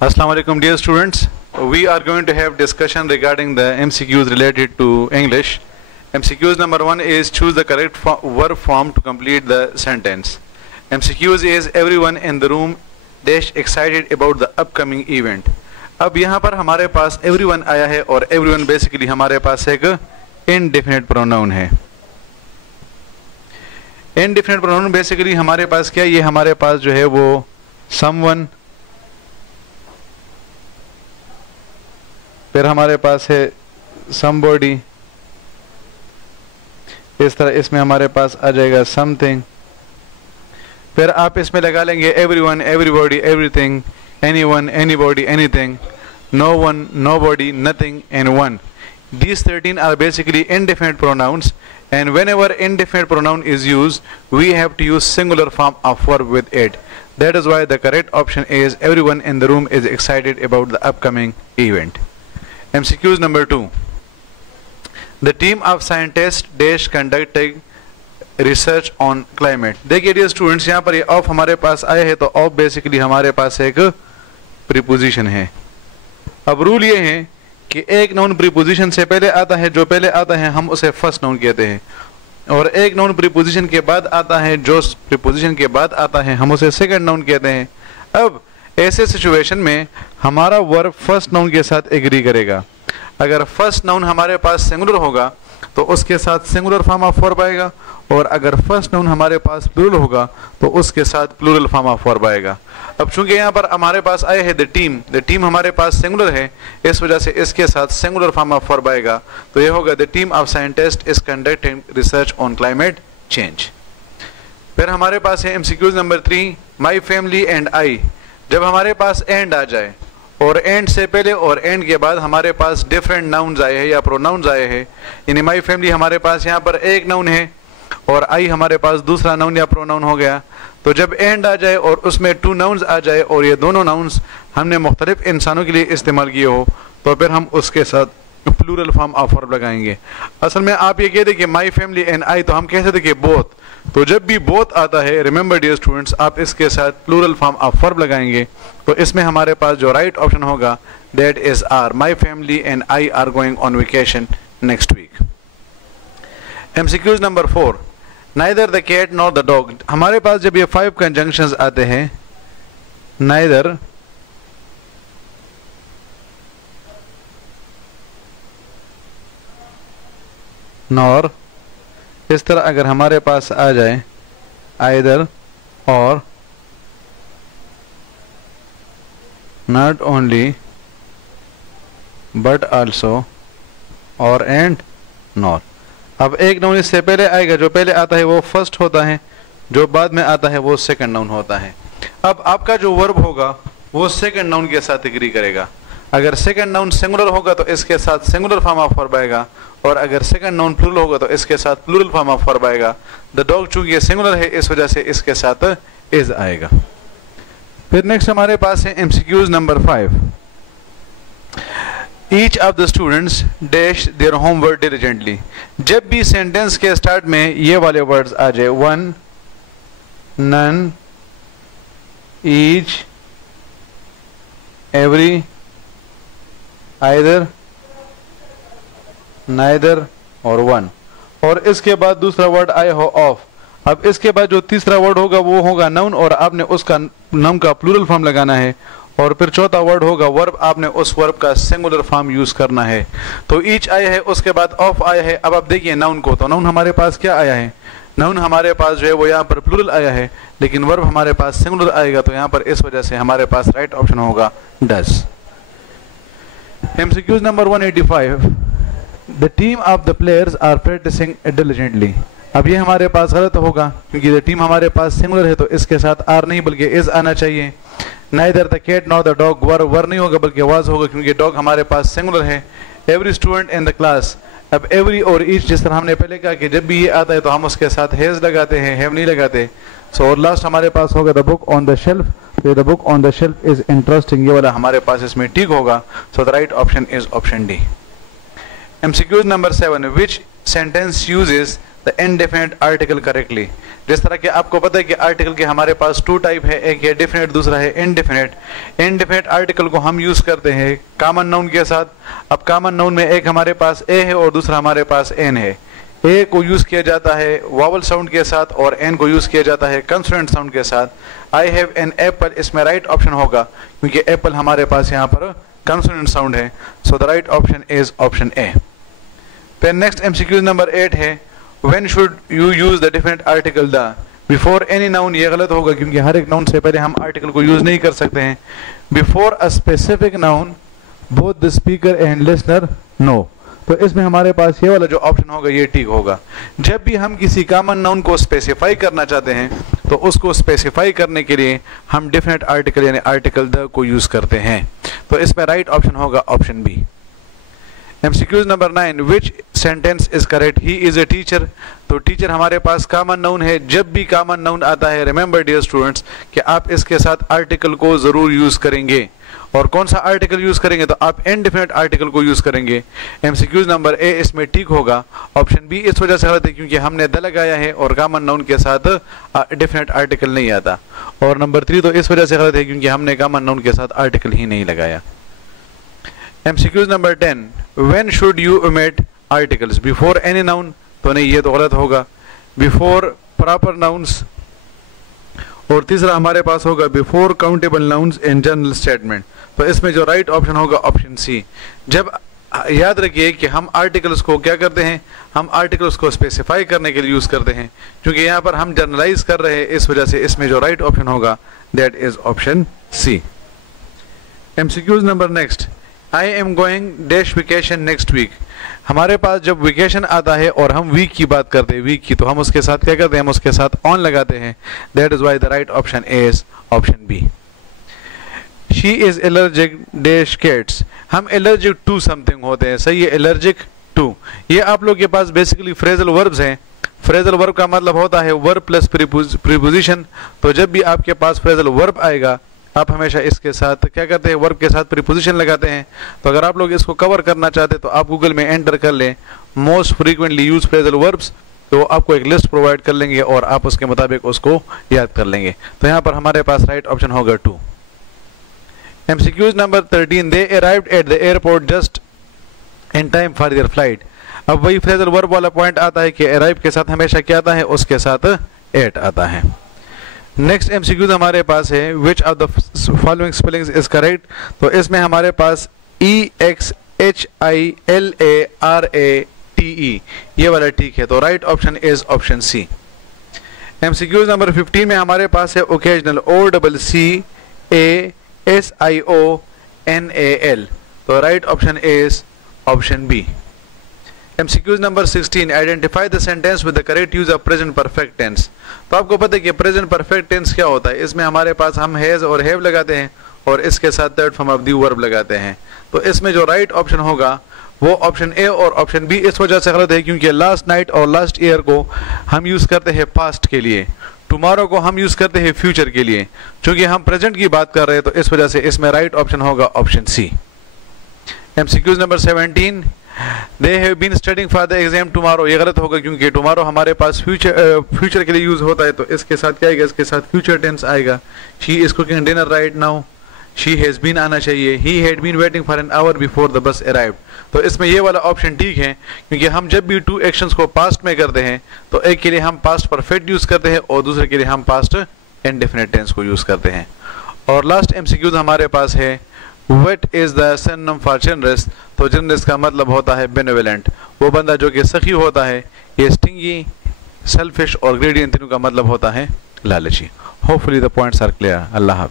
Assalamu alaikum dear students. We are going to have discussion regarding the MCQs related to English. MCQs number 1 is choose the correct verb form to complete the sentence. MCQs is everyone in the room dash excited about the upcoming event. अब यहाँ पर हमारे पास everyone आया है और everyone basically हमारे पास एक indefinite pronoun है. Indefinite pronoun basically हमारे पास क्या, ये हमारे पास जो है वो someone, फिर हमारे पास है somebody, इस तरह इसमें हमारे पास आ जाएगा something, फिर आप इसमें लगा लेंगे everyone, everybody, everything, anyone, anybody, anything, no one, nobody, nothing, and one. These 13 are basically indefinite pronouns, and whenever indefinite pronoun is used, we have to use singular form of verb with it. That is why the correct option is everyone in the room is excited about the upcoming event. MCQs number 2. The team of scientists dash conducting research on climate. देखिए dear students, यहाँ पर ये of हमारे पास आया है, तो of basically हमारे पास एक प्रीपोजिशन है. अब रूल ये है कि एक नाउन प्रीपोजिशन से पहले आता है, जो पहले आता है हम उसे फर्स्ट नाउन कहते हैं, और एक नाउन प्रीपोजिशन के बाद आता है, जो प्रीपोजिशन के बाद आता है हम उसे सेकंड नाउन कहते हैं. अब ऐसे सिचुएशन में हमारा वर्ब फर्स्ट नाउन के साथ एग्री करेगा. अगर फर्स्ट नाउन हमारे पास सिंगुलर होगा तो उसके साथ सिंगुलर फॉर्म ऑफ वर्ब आएगा, और अगर फर्स्ट नाउन हमारे पास प्लूरल होगा तो उसके साथ प्लूरल फॉर्म ऑफ वर्ब आएगा. अब चूंकि यहाँ पर हमारे पास आए है द टीम हमारे पास सिंगुलर है, इस वजह से इसके साथ सिंगुलर फॉर्म ऑफ वर्ब आएगा, तो ये होगा the team of scientist is conducting research on climate change. फिर हमारे पास है MCQs number 3, my family and आई. जब हमारे पास एंड आ जाए और एंड से पहले और एंड के बाद हमारे पास डिफरेंट नाउन्स आए हैं या प्रोनाउंस आए हैं, यानी माई फैमिली हमारे पास यहाँ पर एक नाउन है और आई हमारे पास दूसरा नाउन या प्रोनाउन हो गया, तो जब एंड आ जाए और उसमें टू नाउन्स आ जाए और ये दोनों नाउन्स हमने मुख्तलिफ इंसानों के लिए इस्तेमाल किए हो, तो फिर हम उसके साथ प्लूरल फॉर्म ऑफ वर्ब लगाएंगे. असल में आप ये कहते कि माई फैमिली एंड आई, तो हम कह सकते कि बोथ. तो जब भी बोथ आता है, रिमेंबर डियर स्टूडेंट्स, आप इसके साथ प्लूरल फॉर्म ऑफ वर्ब लगाएंगे, तो इसमें हमारे पास जो राइट ऑप्शन होगा that is are. My family and I are going on vacation next week. MCQs number 4, neither the cat nor the dog. हमारे पास जब ये 5 कंजंक्शंस आते हैं, नाइदर, नॉर, इस तरह अगर हमारे पास आ जाए आइदर और, नॉट ओनली बट आल्सो और एंड नॉर. अब एक नाउन इससे पहले आएगा, जो पहले आता है वो फर्स्ट होता है, जो बाद में आता है वो सेकंड नाउन होता है. अब आपका जो वर्ब होगा वो सेकंड नाउन के साथ एग्री करेगा. अगर सेकंड नाउन सिंगुलर होगा तो इसके साथ सिंगुलर फॉर्म ऑफ वर्ब आएगा, और अगर सेकंड नाउन प्लूरल होगा तो इसके साथ प्लूरल फॉर्म ऑफ वर्ब आएगा. द डॉग चूंकि ये सिंगुलर है इस वजह से इसके साथ इज आएगा. फिर नेक्स्ट हमारे पास है MCQs number 5. Each of the students dash their homework diligently. जब भी सेंटेंस के स्टार्ट में ये वाले वर्ड्स आ जाए, one, none, each, every, either, neither और वन, और इसके बाद दूसरा वर्ड आया हो ऑफ. अब इसके बाद जो तीसरा वर्ड होगा वो होगा नाउन, और आपने उसका नाउन का प्लूरल फॉर्म लगाना है, और फिर चौथा वर्ड होगा वर्ब, आपने उस वर्ब का सिंगुलर फॉर्म यूज करना है. तो ईच आया है, उसके बाद ऑफ आया है. अब आप देखिए नाउन को, तो नाउन हमारे पास क्या आया है, नाउन हमारे पास जो है वो यहाँ पर प्लूरल आया है, लेकिन वर्ब हमारे पास सिंगुलर आएगा, तो यहाँ पर इस वजह से हमारे पास राइट ऑप्शन होगा does. MCQs number 185. The team of the players are practising diligently. अब ये हमारे पास गलत होगा, क्योंकि द टीम हमारे पास सिंगुलर है, तो इसके साथ आर नहीं बल्कि इज आना चाहिए. Neither the cat nor the dog, were नहीं होगा बल्कि वाज होगा, क्योंकि डॉग हमारे पास सिंगुलर है. Every student in the class. अब एवरी और ईच जिस तरह हमने पहले कहा कि जब भी ये आता है तो हम उसके साथ हैज लगाते हैं, हैव नहीं लगाते. सो और लास्ट हमारे पास होगा the book on the shelf. The book on the shelf is interesting, ये वाला हमारे पास इसमें ठीक होगा. So the right option is option D. MCQs number 7. Which sentence uses the indefinite article correctly. जिस तरह के आपको पता है कि आर्टिकल के हमारे पास 2 टाइप है, एक है डेफिनेट, दूसरा है इनडेफिनेट। इनडेफिनेट आर्टिकल को हम यूज करते हैं कॉमन नाउन के साथ। अब कॉमन नाउन में एक हमारे पास ए है और दूसरा हमारे पास एन है। ए को यूज किया जाता है वावल साउंड के साथ और एन को यूज किया जाता है कंसोनेंट साउंड के साथ। आई हैव एन एप्पल, इसमें राइट ऑप्शन होगा क्योंकि एप्पल हमारे पास यहाँ पर कंसोनेंट साउंड है। So the right option is option A. फिर नेक्स्ट एमसीक्यू नंबर 8 है, when should you use the definite article the before any noun. ये गलत होगा क्योंकि हर एक नाउन से पहले हम आर्टिकल को यूज नहीं कर सकते हैं। Before a specific noun both the speaker and listener know. तो इसमें हमारे पास ये वाला जो ऑप्शन होगा ये ठीक होगा। जब भी हम किसी कॉमन नाउन को स्पेसिफाई करना चाहते हैं तो उसको स्पेसिफाई करने के लिए हम डेफिनेट आर्टिकल यानी आर्टिकल द को यूज करते हैं। तो इसमें राइट ऑप्शन होगा option B. MCQs number 9, which sentence is correct, he is a teacher. तो टीचर हमारे पास कॉमन नाउन है। जब भी कॉमन नाउन आता है रिमेंबर डियर स्टूडेंट्स कि आप इसके साथ आर्टिकल को जरूर यूज करेंगे। और कौन सा आर्टिकल यूज करेंगे, तो आप इनडेफिनेट आर्टिकल को यूज करेंगे। एमसीक्यूज नंबर ए इसमें ठीक होगा। ऑप्शन बी इस वजह से गलत है क्योंकि हमने द लगाया है और कॉमन नाउन के साथ डेफिनेट आर्टिकल नहीं आता। और नंबर 3 तो इस वजह से गलत है क्योंकि हमने कॉमन नाउन के साथ आर्टिकल ही नहीं लगाया। MCQs number 10, when should you omit articles before any noun. तो नहीं, ये तो गलत होगा। Before proper nouns. और तीसरा हमारे पास होगा before countable nouns in general statement. तो इसमें जो राइट ऑप्शन होगा ऑप्शन सी। जब याद रखिए कि हम आर्टिकल्स को क्या करते हैं, हम आर्टिकल्स को स्पेसिफाई करने के लिए यूज करते हैं क्योंकि यहाँ पर हम जनरलाइज कर रहे हैं, इस वजह से इसमें जो राइट ऑप्शन होगा that is option C. MCQs number next, I am going dash vacation next week. हमारे पास जब वेकेशन आता है और हम वीक की बात करते हैं, वीक की, तो हम उसके साथ क्या करते हैं, हम उसके साथ ऑन लगाते हैं। That is why the right option is option B. She is allergic dash cats. हम एलर्जिक टू समथिंग होते हैं, सही है, एलर्जिक टू। ये आप लोग के पास बेसिकली फ्रेजल वर्ब्स हैं। फ्रेजल वर्ब का मतलब होता है वर्ब प्लस प्रीपोजिशन। तो जब भी आपके पास फ्रेजल वर्ब आएगा आप हमेशा इसके साथ क्या करते हैं, वर्ब के साथ प्रीपोजिशन लगाते हैं। तो अगर आप लोग इसको कवर करना चाहते हैं तो आप गूगल में एंटर कर लें most frequently use phrasal verbs, तो आपको एक लिस्ट प्रोवाइड कर लेंगे और आप उसके मुताबिक उसको याद कर लेंगे। तो यहाँ पर हमारे पास राइट ऑप्शन होगा 2। MCQs number 13, they arrived at the airport just in time for their flight. अब वही फ्रेजल वर्ब वाला पॉइंट आता है कि अराइव के साथ हमेशा क्या आता है, उसके साथ एट आता है। नेक्स्ट एमसीक्यू हमारे पास है which of the following spellings is correct. तो इसमें हमारे पास EXHILARATE ये वाला ठीक है, तो right option is option C. MCQs number 15 में हमारे पास है ओकेजनल OCCASIONAL, तो right option is option B. MCQs number 16, identify the sentence with the correct use of present perfect tense. तो आपको पता है कि प्रेजेंट परफेक्ट टेंस क्या होता है। इसमें हमारे पास हम हैज और हैव लगाते हैं और इसके साथ third form of the verb लगाते हैं। तो इसमें जो राइट ऑप्शन होगा वो ऑप्शन ए और ऑप्शन बी इस वजह से गलत है क्योंकि लास्ट नाइट और लास्ट ईयर को हम यूज करते हैं पास्ट के लिए, टुमारो को हम यूज करते हैं फ्यूचर के लिए। चूंकि हम प्रेजेंट की बात कर रहे हैं तो इस वजह से इसमें राइट ऑप्शन होगा option C. MCQs number 17, they have been studying for the exam tomorrow. ये गलत होगा क्योंकि टुमारो हमारे पास फ्यूचर के लिए यूज होता है, तो इसके साथ क्या आएगा, इसके साथ फ्यूचर टेंस आएगा। She is cooking dinner right now, she has been आना चाहिए। He had been waiting for an hour before the bus arrived. तो इसमें ये वाला ऑप्शन ठीक है क्योंकि हम जब भी 2 एक्शंस को पास्ट में करते हैं तो एक के लिए हम पास्ट परफेक्ट यूज करते हैं और दूसरे के लिए हम पास्ट इंडेफिनिट टेंस को यूज करते हैं। और लास्ट एमसीक्यूज हमारे पास है what is the synonym for generous. तो जनरस का मतलब होता है बेनेवोलेंट, वो बंदा जो कि सखी होता है। ये स्टिंगी, सेल्फिश और ग्रेडी इन तीनों का मतलब होता है लालची। Hopefully the points are clear. अल्लाह हाफिज़।